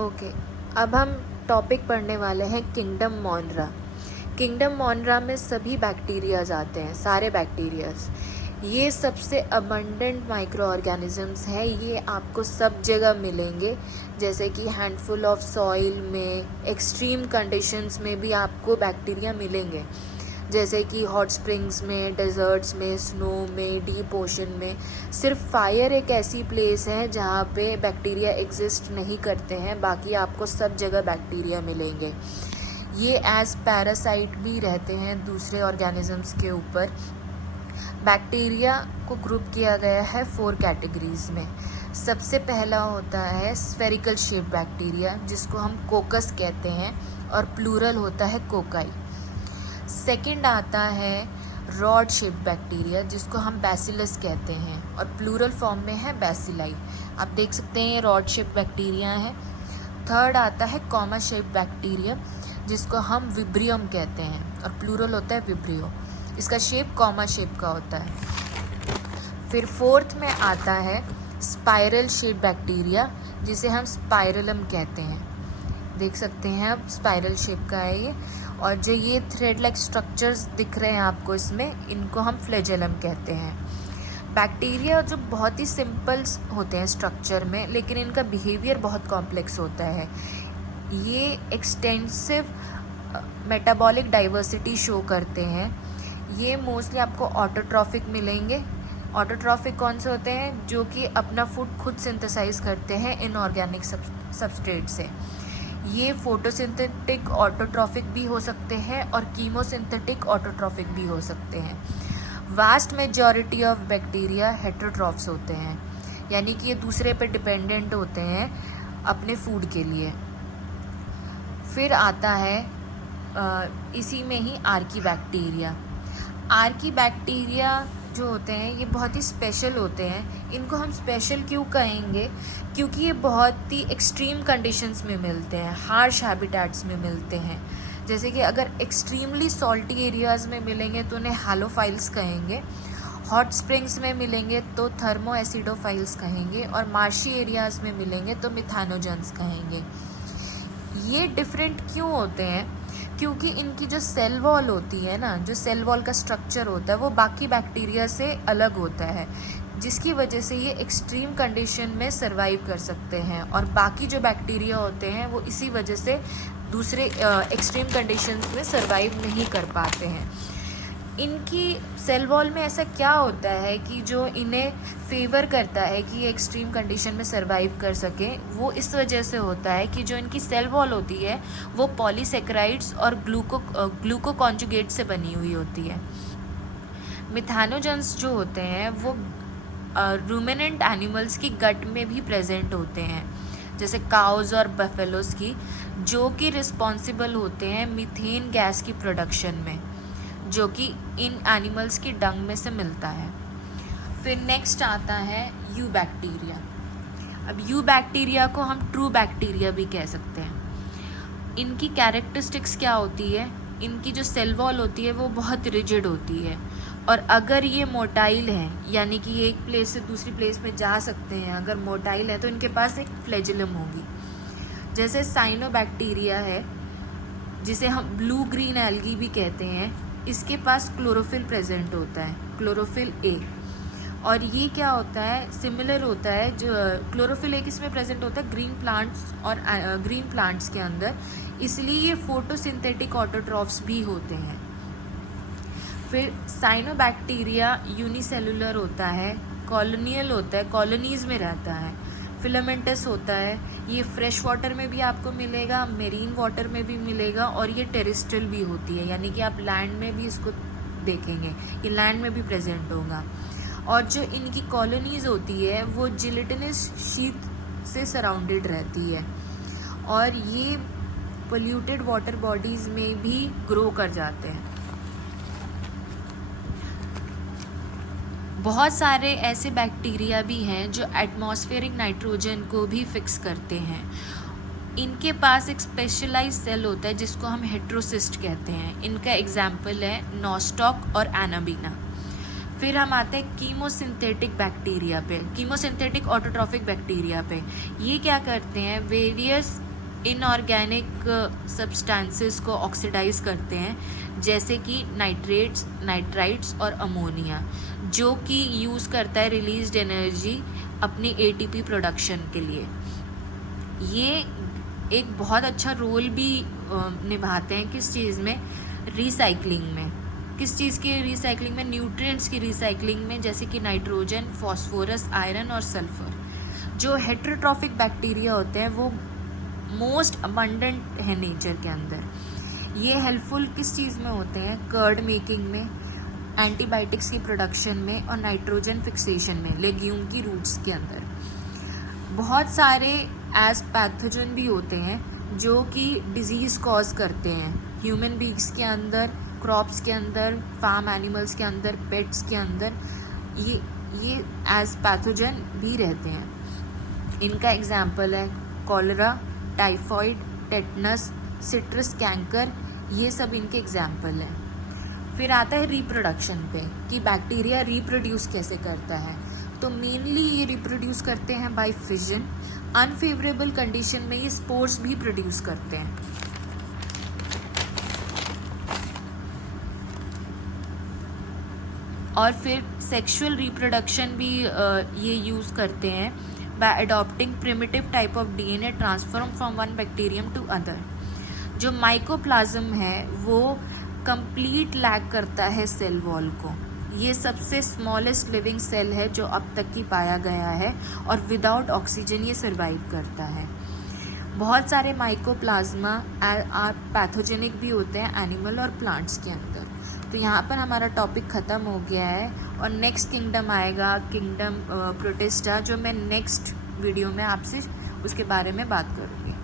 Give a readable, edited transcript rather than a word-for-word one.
Okay, अब हम topic पढ़ने वाले हैं किंगडम मोनरा। किंगडम मोनरा में सभी बैक्टीरियाज आते हैं, सारे बैक्टीरियाज। ये सबसे अबंडेंट माइक्रो ऑर्गेनिजम्स हैं। ये आपको सब जगह मिलेंगे, जैसे कि हैंडफुल ऑफ सॉइल में, एक्सट्रीम कंडीशंस में भी आपको बैक्टीरिया मिलेंगे, जैसे कि हॉट स्प्रिंग्स में, डेजर्ट्स में, स्नो में, डीप ओशन में। सिर्फ फायर एक ऐसी प्लेस है जहाँ पे बैक्टीरिया एग्जिस्ट नहीं करते हैं, बाकी आपको सब जगह बैक्टीरिया मिलेंगे। ये एज पैरासाइट भी रहते हैं दूसरे ऑर्गेनिजम्स के ऊपर। बैक्टीरिया को ग्रुप किया गया है 4 कैटेगरीज में। सबसे पहला होता है स्फेरिकल शेप बैक्टीरिया, जिसको हम कोकस कहते हैं, और प्लूरल होता है कोकाई। सेकंड आता है रॉड शेप बैक्टीरिया, जिसको हम बैसिलस कहते हैं, और प्लूरल फॉर्म में है बैसिलाई। आप देख सकते हैं ये रॉड शेप बैक्टीरिया है। थर्ड आता है कॉमा शेप बैक्टीरिया, जिसको हम विब्रियम कहते हैं, और प्लूरल होता है विब्रियो। इसका शेप कॉमा शेप का होता है। फिर फोर्थ में आता है स्पाइरल शेप बैक्टीरिया, जिसे हम स्पाइरलम कहते हैं। देख सकते हैं अब स्पाइरल शेप का है ये। और जो ये थ्रेड लाइक स्ट्रक्चर्स दिख रहे हैं आपको इसमें, इनको हम फ्लैजेलम कहते हैं। बैक्टीरिया जो बहुत ही सिंपल होते हैं स्ट्रक्चर में, लेकिन इनका बिहेवियर बहुत कॉम्प्लेक्स होता है। ये एक्सटेंसिव मेटाबॉलिक डाइवर्सिटी शो करते हैं। ये मोस्टली आपको ऑटोट्रॉफिक मिलेंगे। ऑटोट्रॉफिक कौन से होते हैं? जो कि अपना फूड खुद सिंथेसाइज करते हैं इनऑर्गेनिक सबस्ट्रेट से। ये फोटोसिंथेटिक ऑटोट्रॉफिक भी हो सकते हैं और कीमोसिंथेटिक ऑटोट्रॉफिक भी हो सकते हैं। Vast majority of bacteria heterotrophs होते हैं, यानी कि ये दूसरे पे डिपेंडेंट होते हैं अपने फूड के लिए। फिर आता है इसी में ही आर्की बैक्टीरिया। आर्की बैक्टीरिया जो होते हैं ये बहुत ही स्पेशल होते हैं। इनको हम स्पेशल क्यों कहेंगे? क्योंकि ये बहुत ही एक्सट्रीम कंडीशंस में मिलते हैं, हार्श हैबिटेट्स में मिलते हैं। जैसे कि अगर एक्सट्रीमली सॉल्टी एरियाज़ में मिलेंगे तो उन्हें हैलोफाइल्स कहेंगे, हॉट स्प्रिंग्स में मिलेंगे तो थर्मो एसिडोफाइल्स कहेंगे, और मार्शी एरियाज़ में मिलेंगे तो मिथानोजेंस कहेंगे। ये डिफरेंट क्यों होते हैं? क्योंकि इनकी जो सेल वॉल होती है ना, जो सेल वॉल का स्ट्रक्चर होता है, वो बाकी बैक्टीरिया से अलग होता है, जिसकी वजह से ये एक्सट्रीम कंडीशन में सर्वाइव कर सकते हैं, और बाकी जो बैक्टीरिया होते हैं वो इसी वजह से दूसरे एक्सट्रीम कंडीशंस में सर्वाइव नहीं कर पाते हैं। इनकी सेल वॉल में ऐसा क्या होता है कि जो इन्हें फेवर करता है कि ये एक्सट्रीम कंडीशन में सर्वाइव कर सकें? वो इस वजह से होता है कि जो इनकी सेल वॉल होती है वो पॉलीसेकेराइड्स और ग्लूकोकॉन्जुगेट से बनी हुई होती है। मिथानोजेंस जो होते हैं वो रूमिनेंट एनिमल्स की गट में भी प्रेजेंट होते हैं, जैसे काउज और बफेलोस की, जो कि रिस्पॉन्सिबल होते हैं मीथेन गैस की प्रोडक्शन में, जो कि इन एनिमल्स की डंग में से मिलता है। फिर नेक्स्ट आता है यू बैक्टीरिया। अब यू बैक्टीरिया को हम ट्रू बैक्टीरिया भी कह सकते हैं। इनकी कैरेक्टरिस्टिक्स क्या होती है? इनकी जो सेल वॉल होती है वो बहुत रिजिड होती है, और अगर ये मोटाइल है, यानी कि ये एक प्लेस से दूसरी प्लेस में जा सकते हैं, अगर मोटाइल है तो इनके पास एक फ्लैजिलम होगी। जैसे साइनोबैक्टीरिया है, जिसे हम ब्लू ग्रीन एल्गी भी कहते हैं, इसके पास क्लोरोफिल प्रेजेंट होता है, क्लोरोफिल ए। और ये क्या होता है? सिमिलर होता है, जो क्लोरोफिल ए किसमें प्रेजेंट होता है? ग्रीन प्लांट्स और ग्रीन प्लांट्स के अंदर, इसलिए ये फोटोसिंथेटिक ऑटोट्रॉफ्स भी होते हैं। फिर साइनोबैक्टीरिया यूनिसेलुलर होता है, कॉलोनियल होता है, कॉलोनीज में रहता है, फिलामेंटस होता है। ये फ्रेश वाटर में भी आपको मिलेगा, मेरीन वाटर में भी मिलेगा, और ये टेरेस्ट्रियल भी होती है, यानी कि आप लैंड में भी इसको देखेंगे, ये लैंड में भी प्रेजेंट होगा। और जो इनकी कॉलोनीज होती है वो जिलेटिनस शीट से सराउंडेड रहती है, और ये पोल्यूटेड वाटर बॉडीज में भी ग्रो कर जाते हैं। बहुत सारे ऐसे बैक्टीरिया भी हैं जो एटमॉस्फेरिक नाइट्रोजन को भी फिक्स करते हैं। इनके पास एक स्पेशलाइज सेल होता है जिसको हम हेट्रोसिस्ट कहते हैं। इनका एग्जाम्पल है नॉस्टॉक और एनाबीना। फिर हम आते हैं कीमोसिंथेटिक बैक्टीरिया पे, कीमोसिंथेटिक ऑटोट्रॉफिक बैक्टीरिया पे। ये क्या करते हैं? वेरियस इनऑर्गेनिक सब्सटेंसेस को ऑक्सीडाइज करते हैं, जैसे कि नाइट्रेट्स, नाइट्राइट्स और अमोनिया, जो कि यूज़ करता है रिलीज्ड एनर्जी अपनी ATP प्रोडक्शन के लिए। ये एक बहुत अच्छा रोल भी निभाते हैं किस चीज़ में, रिसाइकलिंग में। किस चीज़ की रिसाइकलिंग में? न्यूट्रिएंट्स की रिसाइकलिंग में, जैसे कि नाइट्रोजन, फॉस्फोरस, आयरन और सल्फर। जो हेटेरोट्रॉफिक बैक्टीरिया होते हैं वो मोस्ट अबंडेंट है नेचर के अंदर। ये हेल्पफुल किस चीज़ में होते हैं? कर्ड मेकिंग में, एंटीबायोटिक्स की प्रोडक्शन में और नाइट्रोजन फिक्सेशन में, लेग्यूम की रूट्स के अंदर। बहुत सारे एज पैथोजन भी होते हैं जो कि डिजीज़ कॉज करते हैं, ह्यूमन बींग्स के अंदर, क्रॉप्स के अंदर, फार्म एनिमल्स के अंदर, पेट्स के अंदर, ये एज पैथोजन भी रहते हैं। इनका एग्जाम्पल है cholera, typhoid, tetanus, citrus canker, ये सब इनके एग्जाम्पल हैं। फिर आता है रिप्रोडक्शन पे कि बैक्टीरिया रिप्रोड्यूस कैसे करता है। तो मेनली ये रिप्रोड्यूस करते हैं बाय फिजन। अनफेवरेबल कंडीशन में ये स्पोर्स भी प्रोड्यूस करते हैं। और फिर सेक्सुअल रिप्रोडक्शन भी ये यूज़ करते हैं by adopting primitive type of DNA transform from one bacterium to other। जो माइकोप्लाज्म है वो कंप्लीट लैक करता है सेल वॉल को। ये सबसे स्मॉलेस्ट लिविंग सेल है जो अब तक की पाया गया है और विदाउट ऑक्सीजन ये सर्वाइव करता है। बहुत सारे माइकोप्लाज्मा पैथोजेनिक भी होते हैं एनिमल और प्लांट्स के अंदर। तो यहाँ पर हमारा टॉपिक ख़त्म हो गया है और नेक्स्ट किंगडम आएगा, किंगडम प्रोटिस्टा, जो मैं नेक्स्ट वीडियो में आपसे उसके बारे में बात करूँगी।